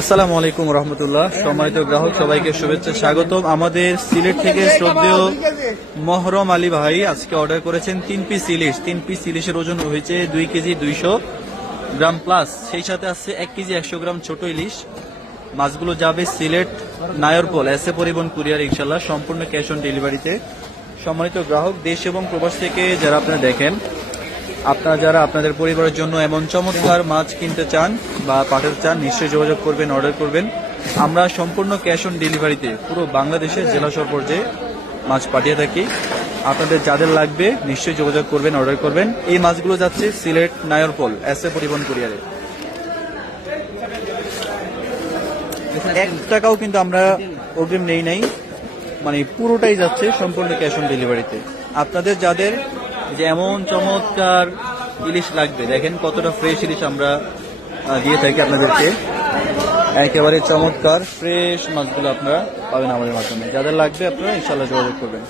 আসসালামু আলাইকুম রহমতুল্লাহ। সম্মানিত গ্রাহক, সবাইকে শুভেচ্ছা, স্বাগতম। আমাদের সিলেট থেকে শ্রদ্ধেয় মহরম আলী ভাই আজকে অর্ডার করেছেন তিন পিস ইলিশ। তিন পিস ইলিশের ওজন হয়েছে দুই কেজি দুইশো গ্রাম প্লাস সেই সাথে আছে এক কেজি একশো গ্রাম ছোট ইলিশ। মাছগুলো যাবে সিলেট নায়রপোল। এস এ পরিবহন কুরিয়ার ইনশাল্লাহ সম্পূর্ণ ক্যাশ অন ডেলিভারিতে সম্মানিত গ্রাহক, দেশ এবং প্রবাস থেকে যারা আপনারা দেখেন আপনারা যারা আপনাদের পরিবারের জন্য এমন চমৎকার মাছ কিনতে চান বা পাঠাতে চান, নিশ্চয়ই যোগাযোগ করবেন অর্ডার করবেন। আমরা সম্পূর্ণ ক্যাশ অন ডেলিভারিতে পুরো বাংলাদেশের জেলা সর পর্যায়ে মাছ পাঠিয়ে থাকি। আপনাদের যাদের লাগবে, নিশ্চয়ই যোগাযোগ করবেন অর্ডার করবেন। এই মাছগুলো যাচ্ছে সিলেট নায়রপোল এস এ পরিবহন কুরিয়ারে এক টাকাও কিন্তু আমরা অগ্রিম নেই নাই। মানে পুরোটাই যাচ্ছে সম্পূর্ণ ক্যাশ অন ডেলিভারিতে আপনাদের যাদের যে এমন চমৎকার ইলিশ লাগবে। দেখেন কতটা ফ্রেশ ইলিশ আমরা দিয়ে থাকি আপনাদেরকে। একেবারে চমৎকার ফ্রেশ মাছগুলো আপনারা পাবেন আমাদের মাধ্যমে। যাদের লাগবে আপনারা ইনশাল্লাহ যোগাযোগ করবেন।